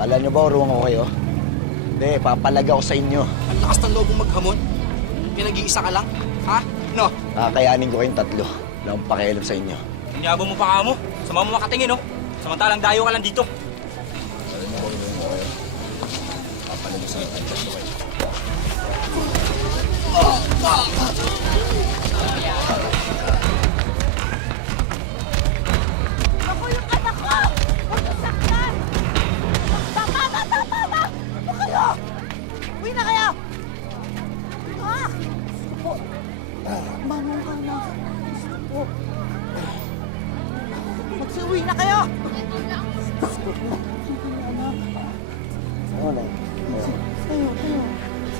Kala nyo ba urungan ko kayo? Hindi, papalaga ko sa inyo. Ang lakas ng loob mong maghamon. Pinag-iisa ka lang. Ha? No? Kakayanin ko kayong tatlo. Wala akong pakialam sa inyo. Inyabo mo pa ka mo. Sama mo makatingin, no? Samantalang dayo ka lang dito. Kala nyo ba urungan ko kayo? Papalaga sa inyo tatlo kayo. Ako yung anak ko! Huwag yung saktan! Tama! Ano kayo? Uwi na kayo! Ah! Opo. Manong ka na. Opo. Magsiuwi na kayo! Ano na?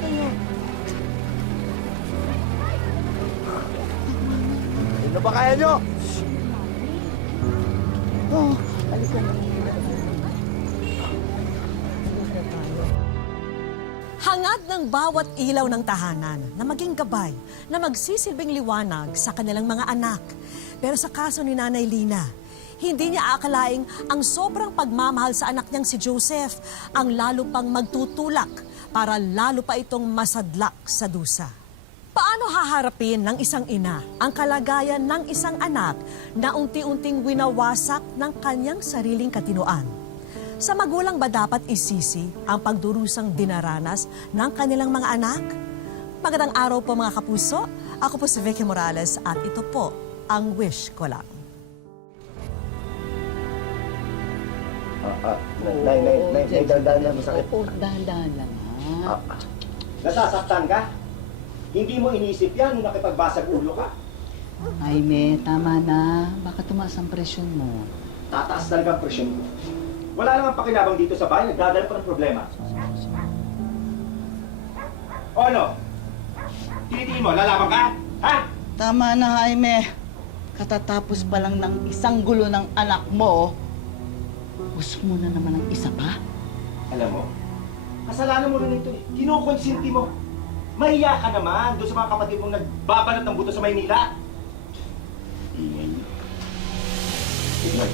Sa'yo. Ano ba kaya nyo? Oh, halika na. Hangad ng bawat ilaw ng tahanan na maging gabay na magsisilbing liwanag sa kanilang mga anak. Pero sa kaso ni Nanay Lina, hindi niya akalaing ang sobrang pagmamahal sa anak niyang si Joseph ang lalo pang magtutulak para lalo pa itong masadlak sa dusa. Paano haharapin ng isang ina ang kalagayan ng isang anak na unti-unting winawasak ng kanyang sariling katinoan? Sa magulang ba dapat isisi ang pagdurusang dinaranas ng kanilang mga anak? Magandang araw po mga kapuso. Ako po si Vicky Morales at ito po ang Wish Ko Lang. Nay, dahan-dahan lang masakit. Oo, dahan-dahan lang ha. Nasasaktan ka? Hindi mo inisip yan nung nakipagbasag ulo ka. Jaime, tama na. Baka tumaas ang presyon mo. Tataas talaga ang presyon mo. Wala namang pakinabang dito sa bahay, nagdadala pa ng problema. O ano? Tinitingin mo, lalaban ka? Ha? Tama na, Jaime. Katatapos pa lang ng isang gulo ng anak mo. Gusto mo na naman ng isa pa? Alam mo, kasalanan mo rin ito eh. Kinukonsinti mo. Mahiya ka naman doon sa mga kapatid mong nagbabanat ng buto sa Maynila. Ingay niyo. Tignan,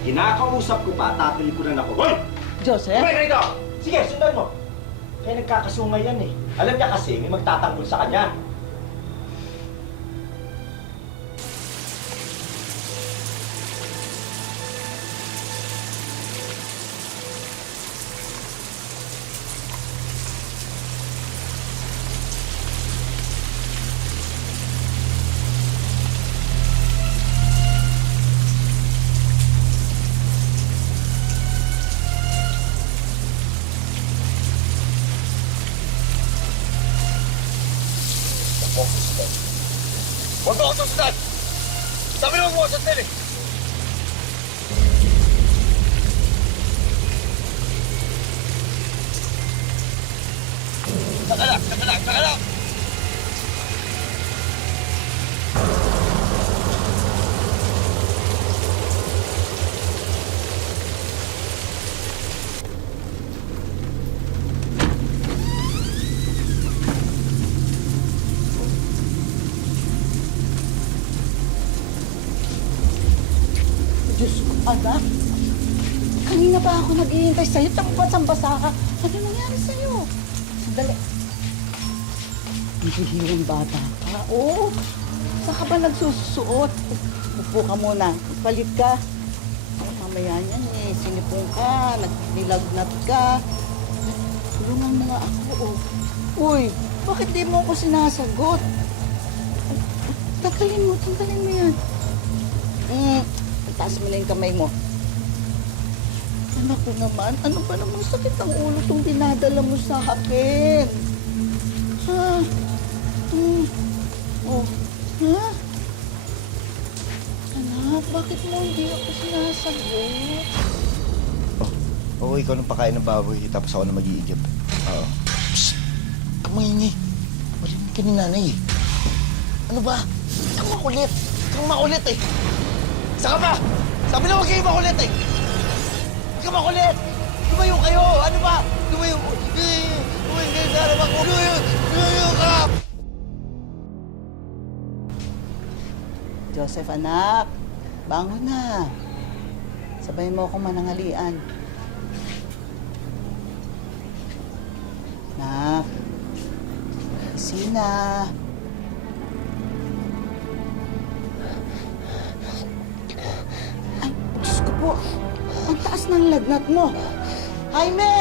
kinakausap ko pa, tatalikuran ako. Hoy! Joseph? Kumay ka rito! Sige, sundan mo. Kaya nagkakasungay yan eh. Alam niya kasi may magtatanggol sa kanya. Huwag mo ako susundan! Sabi na huwag mo ako susundan eh! Saka lang! Diyos ko, anak. Kanina pa ako naghihintay sa'yo. Tambas-ambasa ka. Ano nangyari sa'yo? Sandali. Hihirang bata ka. Oo. Saan ka ba nagsusuot? Upo ka muna. Palit ka. Mamaya niyan eh. Sinipong ka. Nagnilagnat ka. Tulungan mo nga ako. Uy, bakit di mo ako sinasagot? Tanggalin mo yan. Taas mo na yung kamay mo. Anak ko naman, ano ba namang sakit ang ulo itong dinadala mo sa akin? Ha? Oh, ha? Anak, bakit mo hindi ako sinasagot? Oo, ikaw nang pakain ng baboy, tapos ako na mag-iigip. Oo. Psst! Kamahingi. Marinig ka ni nanay eh. Ano ba? Ikaw makulit. Ikaw makulit eh. Saka ba? Sabi na huwag kayo makulit eh. Huwag ka makulit. Lumayo kayo. Ano ba? Lumayo. Lumayo kayo sa harap ako. Lumayo ka. Joseph, anak. Bangon na. Sabayin mo ako manangalian. Anak. Sina. Ay, Diyos ko po. Ang taas ng lagnat mo. Jaime!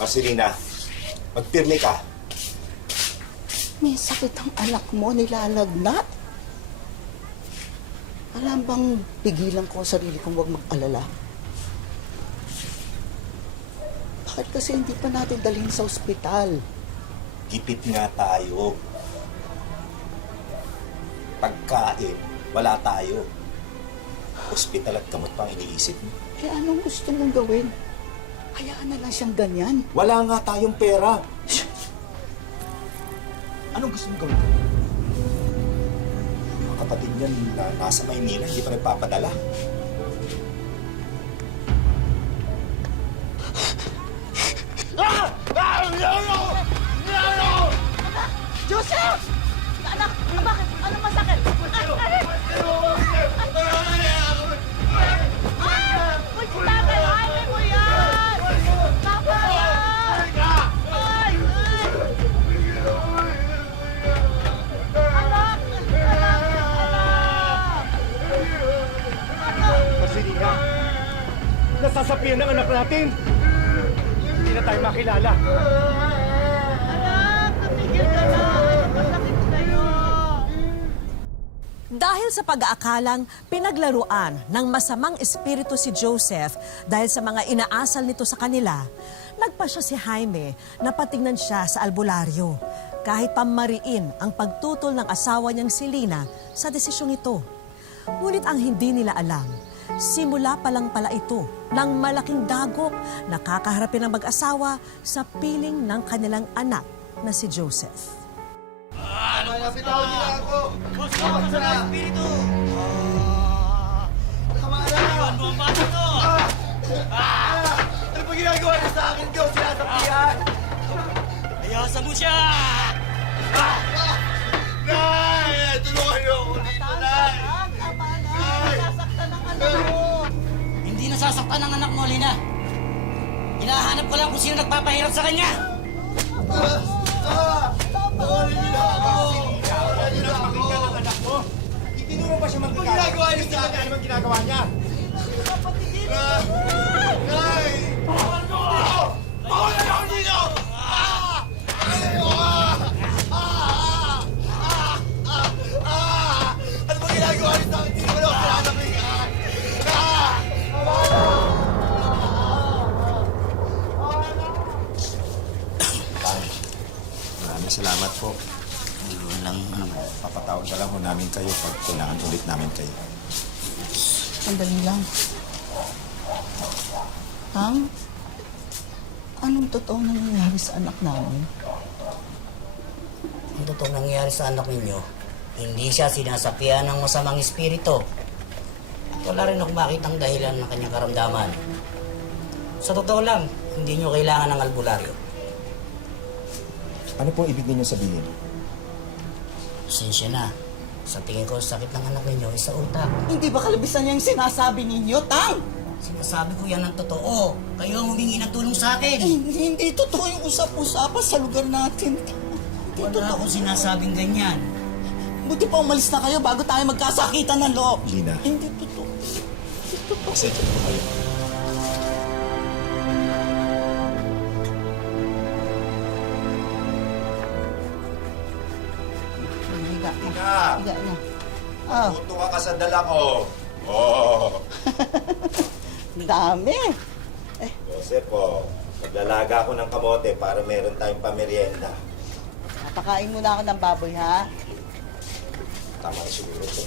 Marcelina, magpirme ka. May sakit ang anak mo, nilalagnat. Alam bang pigilan ko ang sarili kong huwag mag-alala? Bakit kasi hindi pa natin dalhin sa ospital? Gipit nga tayo. Pagkain, wala tayo. Ospital at gamot pang iniisip mo. Eh anong gusto mong gawin? Hayaan na lang siyang ganyan. Wala nga tayong pera. Anong gusto mong gawin? Mga kapatid niyan na nasa Maynila, hindi pa nagpapadala. Joseph! Anak, bakit? Ano masakit? Uy, tatay, ayaw mo yan! Tama yan! Ay! Anak! Marcelina, nasasapian ng anak natin. Hindi na tayo makilala. Anak! Tumigil ka na! Masakit sa'yo! Dahil sa pag-aakalang pinaglaruan ng masamang espiritu si Joseph dahil sa mga inaasal nito sa kanila, nagpasya si Jaime na patingnan siya sa albularyo kahit pamariin ang pagtutol ng asawa niyang si Lina sa desisyong ito. Ngunit ang hindi nila alam, simula pa lang pala ito ng malaking dagok na kakaharapin ng mag-asawa sa piling ng kanilang anak na si Joseph. Ano pa ginagawa niyo sa akin, Diyos? Sinasapian! Ayasan mo siya! Nay! Tulungan niyo ako dito, Nay! Tama na! Nasasaktan ang anak mo! Hindi nasasaktan ang anak mo, Lina. Hinahanap ko lang kung sino nagpapahirap sa kanya. Itinuro ba siya magkakaroon? Ginagawa niyo sa akin! Ano ginagawa niya? Nay! Bawal mo ako! Bawal na ako dito! Ano ba ginagawa niyo sa akin? Hindi naman ako sinasabihan! Maraming salamat po. Papatawag na lang ho namin kayo pag kailangan ulit namin kayo. Sandali lang. Tang, anong totoo nangyayari sa anak namin? Ang totoong nangyayari sa anak ninyo, hindi siya sinasapian ng masamang espiritu. Wala rin ako makitang dahilan ng kanyang karamdaman. Sa totoo lang, hindi nyo kailangan ng albularyo. Ano po ibig ninyo sabihin? Pasensya na. Sa tingin ko, sakit ng anak ninyo ay sa utak. Hindi ba kalabisan niya yung sinasabi ninyo, Tang? Sinasabi ko yan ng totoo. Kayo ang humingi ng tulong sa akin. Hindi totoo yung usap-usapan sa lugar natin. Hindi Wala totoo. akong sinasabing ganyan. Buti pa umalis na kayo bago tayo magkasakitan ng loob. Lina. Hindi totoo. Hindi totoo. Pasensya po kayo. Higa na. Lina! Higa na. Ah, Tutuwa ka sa dala ko. Oh. dami. Joseph, oh. Maglalaga ako ng kamote para meron tayong pamerienda. Napakain muna ako ng baboy, ha? Tama na siguro ito.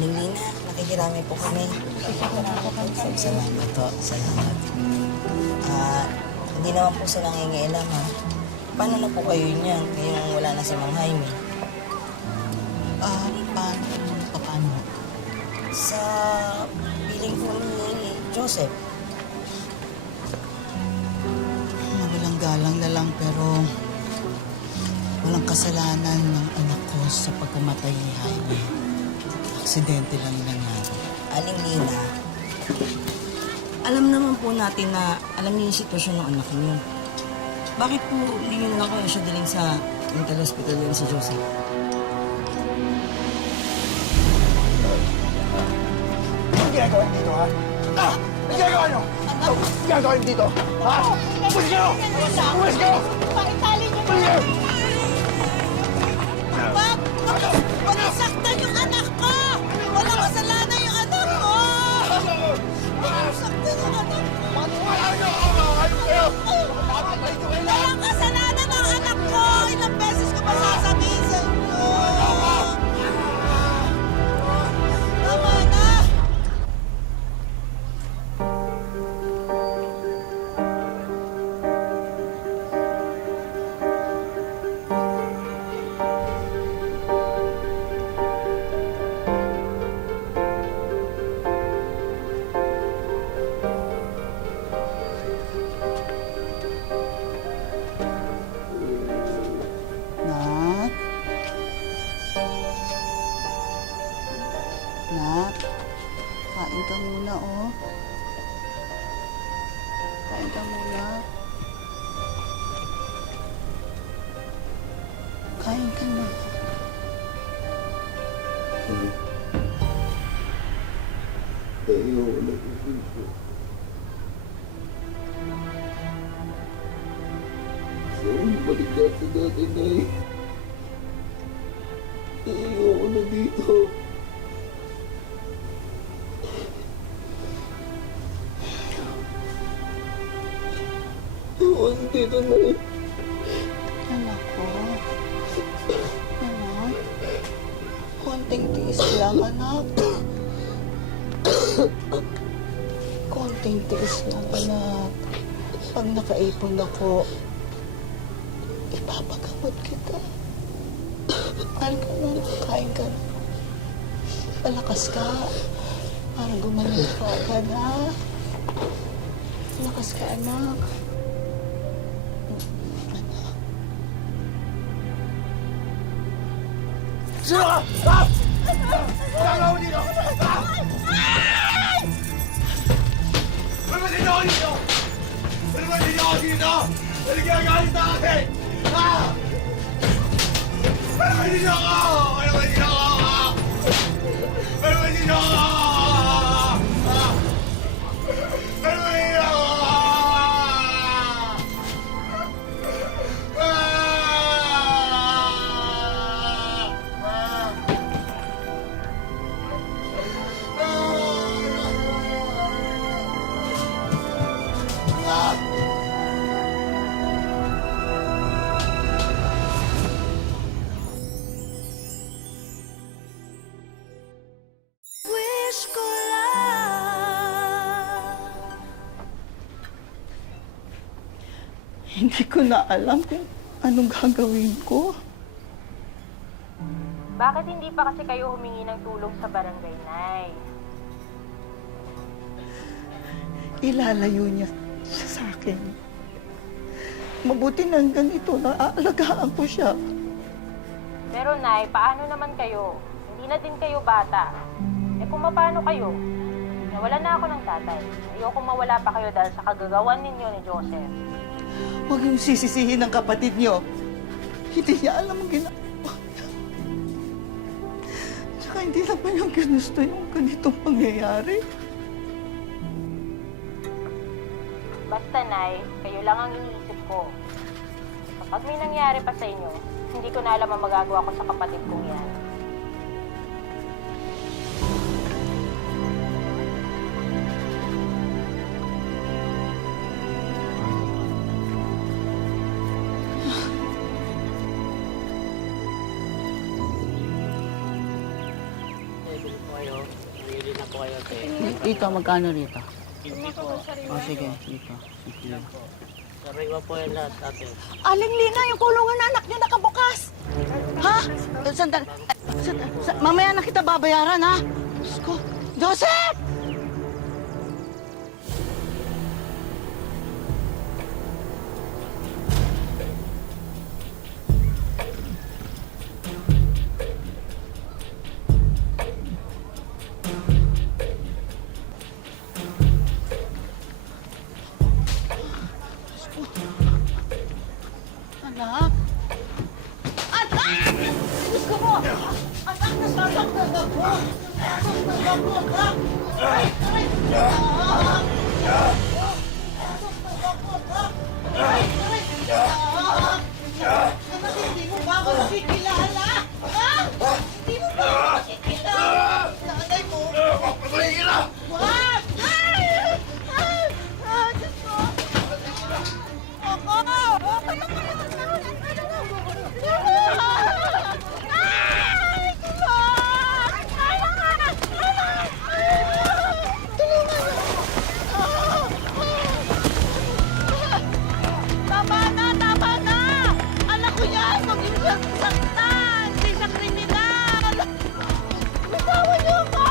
Aling Lina, nakikirami po kami. Salamat po, salamat. Hindi naman po sa nangingialam ha. Paano na po kayo niyan ngayong wala na si Mang Jaime? Paano? Sa piling po ni Joseph. Mawalang galang na lang pero walang kasalanan ng anak ko sa pagkamatay ni Jaime. Aksidente lang nangyari. Aling Lina, alam naman po natin na alam niyo yung sitwasyon ng anak niyo. Bakit po hindi niyo na lang kayo siya daling sa mental hospital yun si Joseph? Anong ginagawa niyo dito, ha? Anong ginagawa niyo? Anong ginagawa niyo dito? Ha? Umalis kayo! Umalis kayo! Paitali niyo Umalis kayo! Wag! Wag isaktan yung anak ko! Walang kasalanan yung anak ko! Wag isaktan yung anak ko! Wala niyo ako! Ano kayo? Walang kasalanan ng anak ko! Ilang beses ko pa sasabihin sa inyo! Tama na! Nak? Nak? Kain ka muna, oh. Kain ka muna. Kain ka na. Balik na sa dati, Nay. Ayoko na dito. Ayoko na dito, Nay. Anak ko. Anak. Konting tiis lang, anak. Konting tiis lang, anak. Pag nakaipon ako, ipapagamot kita. Mahal ka na, kain ka na. Malakas ka. Para gumaling ka agad, ha? Malakas ka, anak. Sino ka? Ha? Ginagawa mo dito? Ha? Ano ba dito ako dito? Ano ba dito ako dito? Ano ginagalit sa akin? Ha? Ano ba dito ako? Ano ba dito ako? Ano ba dito ako? Ha? Ano ba dito ako? Wish ko lang. Hindi ko na alam kung anong gagawin ko. Bakit hindi pa kasi kayo humingi ng tulong sa barangay, Nay? Ilalayo niya siya sa akin. Mabuti na ganito na aalagaan ko siya. Pero Nay, paano naman kayo? Hindi na din kayo bata. Eh kung paano kayo? Nawalan na ako ng tatay. Ayoko mawala pa kayo dahil sa kagagawan ninyo ni Joseph. Huwag yung sisisihin ng kapatid niyo. Hindi niya alam ang ginagawa niya. Tsaka hindi naman yung ginusto yung ganitong pangyayari. Basta, Nay, kayo lang ang iniisip ko. Kapag may nangyari pa sa inyo, hindi ko na alam ang magagawa ko sa kapatid kong yan. Bili po kayo. kayo, te. Dito, magkano rito? Hindi po. O, sige, dito. Sige. Sariwa po yan lahat, ate. Aling Lina, yung kulungan na anak niya nakabukas. Ha? Sandali. Mamaya na kita babayaran, ha? Diyos ko. Joseph! Anak? Anak! Diyos ko mo! Anak, nasasaktan ako! Nasasaktan ako, anak! Aray! Aray! Anak! Nasasaktan ako, anak! Aray! Aray! Anak! Anak, hindi mo ba ako nakikilala? Ha? Hindi mo ba ako nakikilala? Nanay mo! Pagpatuloy ka na! Wag! Ay! Ay! Ah, Diyos ko! Ako! Tama na! Anak ko yan! Huwag yung saktan! Hindi siya kriminal! Bitawan niyo ako!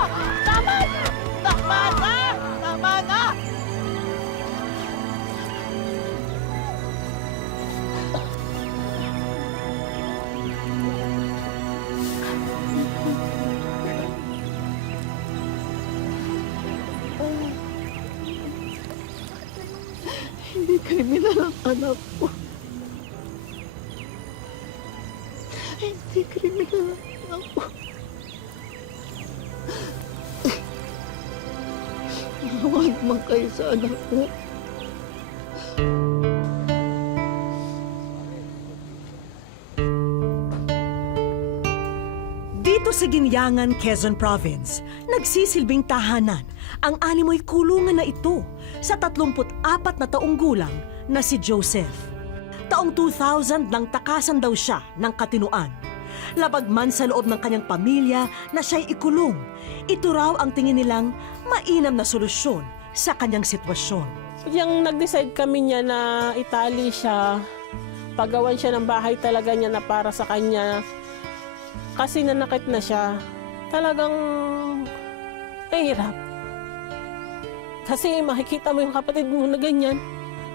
Tama na! Tama na! Hindi kriminal ang anak ko. Hindi kriminal ang anak ko. Huwag man kayo sa anak ko. Dito sa Ginyangan, Quezon Province, nagsisilbing tahanan ang animoy kulungan na ito sa 34 na taong gulang na si Joseph. Taong 2000 nang takasan daw siya ng katinuan. Labag man sa loob ng kanyang pamilya na siya'y ikulong, ito raw ang tingin nilang mainam na solusyon sa kanyang sitwasyon. Yung nag-decide kami niya na itali siya, pagawan siya ng bahay talaga niya na para sa kanya. Kasi nanakit na siya, talagang hirap. Kasi makikita mo yung kapatid mo na ganyan,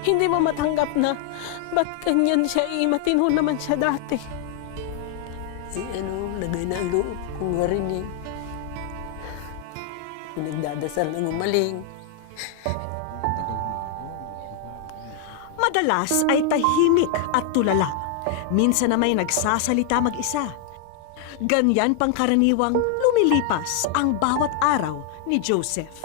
hindi mo matanggap na ba't ganyan siya, matino naman siya dati. Lagay na ang loob ko nga rin eh. Nagdadasal ng umaling. Madalas ay tahimik at tulala. Minsan na may nagsasalita mag-isa. Ganyan pang karaniwang lumilipas ang bawat araw ni Joseph.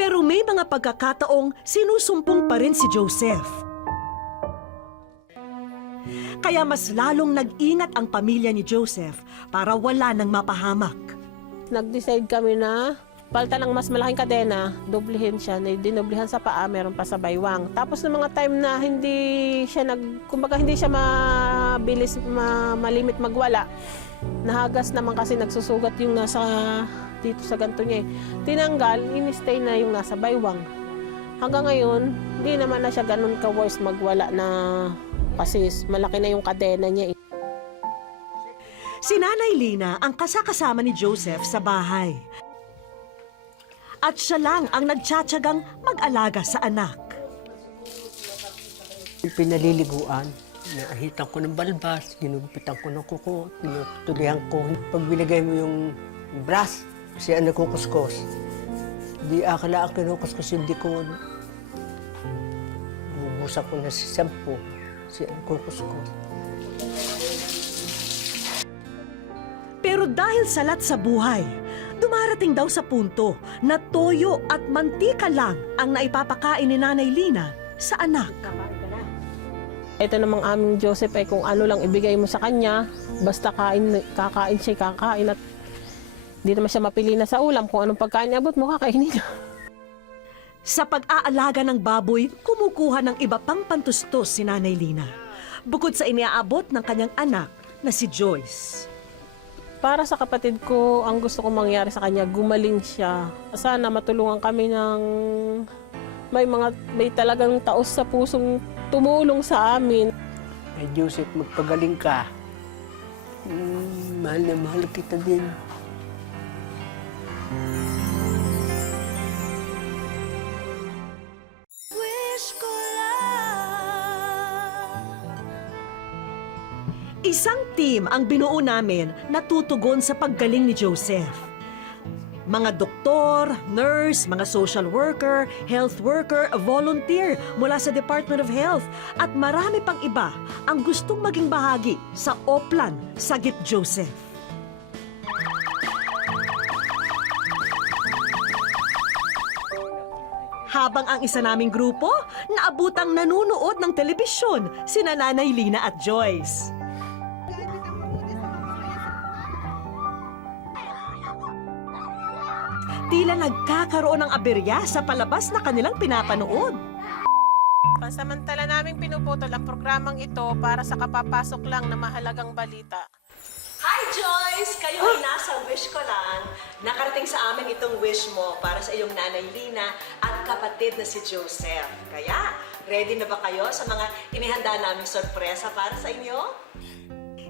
Pero may mga pagkakataong sinusumpong pa rin si Joseph. Kaya mas lalong nag-ingat ang pamilya ni Joseph para wala nang mapahamak. Nag-decide kami na palta ng mas malaking kadena, doblihin siya, dinoblihan sa paa, meron pa sa baywang. Tapos ng mga time na hindi siya kumbaga hindi siya mabilis, malimit magwala, nahagas naman kasi nagsusugat yung nasa dito sa ganto niya eh. Tinanggal, in-stay na yung nasa baywang. Hanggang ngayon, hindi naman na siya ganun ka-worse magwala na kasi malaki na yung kadena niya eh. Si Nanay Lina ang kasakasama ni Joseph sa bahay. At siya lang ang nagtsatsagang mag-alaga sa anak. Pinaliliguan, naahitan ko ng balbas, ginugupitan ko ng kuko, tinutulihan ko. Pag binigay mo yung brush, siya ang nagkukuskos. Di akala ang kinukuskos yung dikon. Bubusak ko na si shampoo, siya ang kukuskos. Pero dahil salat sa buhay, dumarating daw sa punto na toyo at mantika lang ang naipapakain ni Nanay Lina sa anak. Ito namang aming Joseph ay kung ano lang ibigay mo sa kanya, basta kakain siya, kakain at di naman siya mapili na sa ulam. Kung anong pagkain abot mo, kakainin niya. Sa pag-aalaga ng baboy, kumukuha ng iba pang pantustos si Nanay Lina. Bukod sa iniaabot ng kanyang anak na si Joyce. Para sa kapatid ko, ang gusto kong mangyari sa kanya, gumaling siya. Sana matulungan kami ng may talagang taos sa pusong tumulong sa amin. Ay, Joseph, magpagaling ka. Mahal na mahal kita din. Isang team ang binuo namin na tutugon sa paggaling ni Joseph. Mga doktor, nurse, mga social worker, health worker, volunteer mula sa Department of Health at marami pang iba ang gustong maging bahagi sa Oplan Sagip Joseph. Habang ang isa naming grupo, naabutang nanunood ng telebisyon, sina Nanay Lina at Joyce. Tila nagkakaroon ng aberya sa palabas na kanilang pinapanood. Pansamantala naming pinuputol ang programang ito para sa kapapasok lang na mahalagang balita. Hi Joyce! Kayo ay nasa wish ko lang. Nakarating sa amin itong wish mo para sa iyong Nanay Lina at kapatid na si Joseph. Kaya, ready na ba kayo sa mga inihanda naming sorpresa para sa inyo?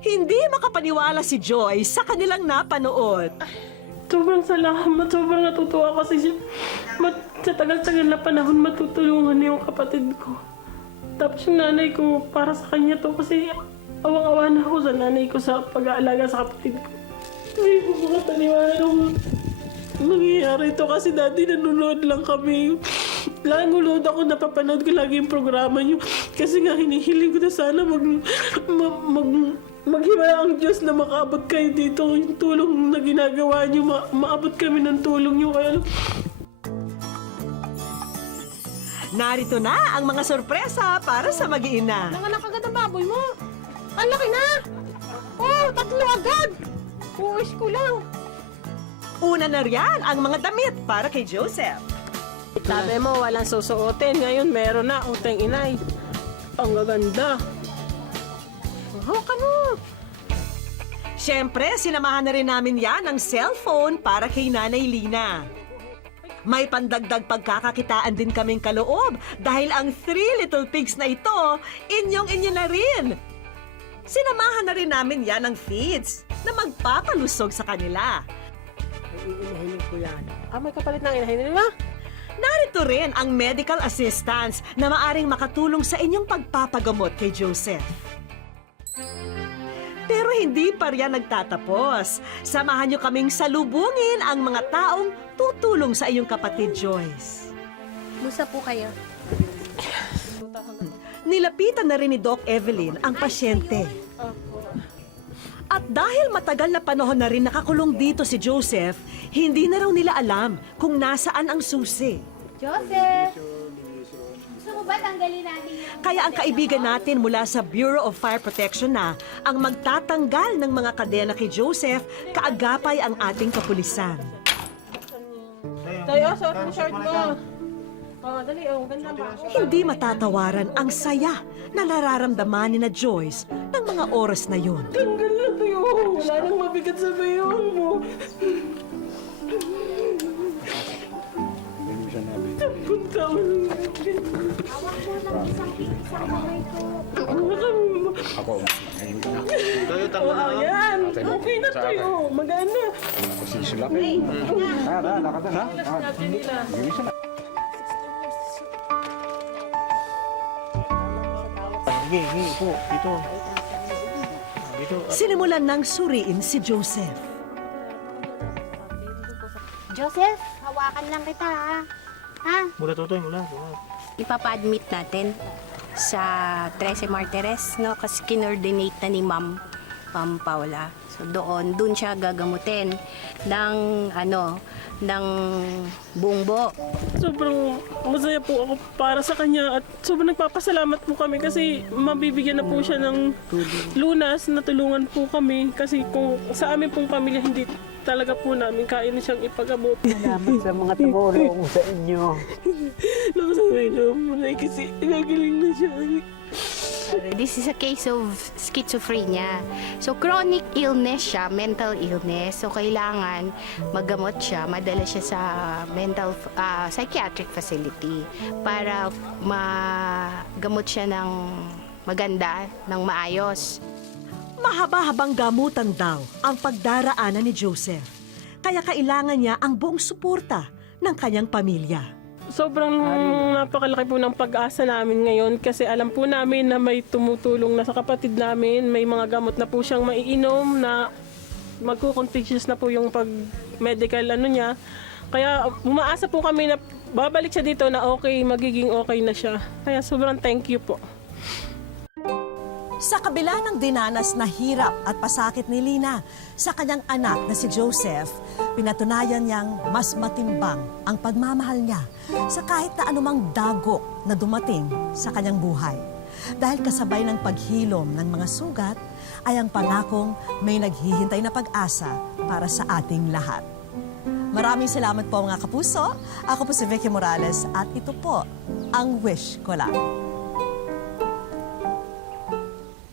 Hindi makapaniwala si Joyce sa kanilang napanood. Sobrang salamat, sobrang natutuwa kasi sa tagal-tagal na panahon matutulungan niya yung kapatid ko. Tapos yung nanay ko, para sa kanya to kasi awang-awa na ako sa nanay ko sa pag-aalaga sa kapatid ko. Hindi ko makataniwala nung nangyayari ito kasi dati nanonood lang kami. Laging ulood ako, napapanood ko lagi yung programa niyo. Kasi nga hinihiling ko na sana maghimala ang Diyos na makaabot kayo dito. Yung tulong na ginagawa niyo, maabot kami ng tulong niyo. Kaya Narito na ang mga sorpresa para sa mag-iina. nanganak agad ang baboy mo. Ang laki na! Oh, 3 agad! Uwis ko lang. Una na riyan ang mga damit para kay Joseph. Sabi mo, walang susuotin. Ngayon, meron na. Uteng inay. Ang gaganda. Hawakan mo. Siyempre, sinamahan na rin namin yan ng cellphone para kay Nanay Lina. May pandagdag pagkakakitaan din kaming kaloob dahil ang 3 little pigs na ito, inyong-inyo na rin. Sinamahan na rin namin yan ng feeds na magpapalusog sa kanila. Ay, inahinig ko yan. May kapalit ng inahin nila. Narito rin ang medical assistance na maaring makatulong sa inyong pagpapagamot kay Joseph. Pero hindi pa riyan nagtatapos. Samahan niyo kaming salubungin ang mga taong tutulong sa iyong kapatid Joyce. Musta po kayo? Nilapitan na rin ni Doc Evelyn ang pasyente. At dahil matagal na panahon na rin nakakulong dito si Joseph, hindi na raw nila alam kung nasaan ang susi. Joseph! Gusto mo ba tanggalin natin yung... Kaya ang kaibigan natin mula sa Bureau of Fire Protection na ang magtatanggal ng mga kadena kay Joseph, kaagapay ang ating kapulisan. Tayo, suot mo short mo. Dali, ganda ba? Hindi matatawaran ang saya na nararamdaman ni na Joyce ng mga oras na yun. Tanggal na tayo. Wala nang mabigat sa bayong mo. Punta mo. Ayan. Okay na tayo. Magana. Sinimulan ng suriin si Joseph. Joseph, hawakan lang kita ha. Ha? Mula tutoy, mula. Ipapa-admit natin sa 13 Martires, no? Kasi kinordinate na ni Ma'am Paula. So doon siya gagamutin ng ng bungbo. Sobrang masaya po ako para sa kanya at sobrang nagpapasalamat po kami kasi mabibigyan na po siya ng lunas na tulungan po kami kasi kung sa amin pong pamilya hindi talaga po namin kaya na siyang ipagamot. Salamat sa mga tumulong sa inyo. Nakasabay na po na kasi nagaling na siya. This is a case of schizophrenia. So chronic illness siya, mental illness. So kailangan maggamot siya, madala siya sa mental psychiatric facility para magamot siya ng maganda, ng maayos. Mahaba-habang gamutan daw ang pagdaraanan ni Joseph. Kaya kailangan niya ang buong suporta ng kanyang pamilya. Sobrang napakalaki po ng pag-asa namin ngayon kasi alam po namin na may tumutulong na sa kapatid namin. May mga gamot na po siyang maiinom na magkukontagious na po yung pag-medical niya. Kaya umaasa po kami na babalik siya dito na okay, magiging okay na siya. Kaya sobrang thank you po. Sa kabila ng dinanas na hirap at pasakit ni Lina sa kanyang anak na si Joseph, pinatunayan niyang mas matimbang ang pagmamahal niya sa kahit na anumang dagok na dumating sa kanyang buhay. Dahil kasabay ng paghilom ng mga sugat ay ang pangakong may naghihintay na pag-asa para sa ating lahat. Maraming salamat po mga kapuso. Ako po si Vicky Morales at ito po ang Wish Ko Lang.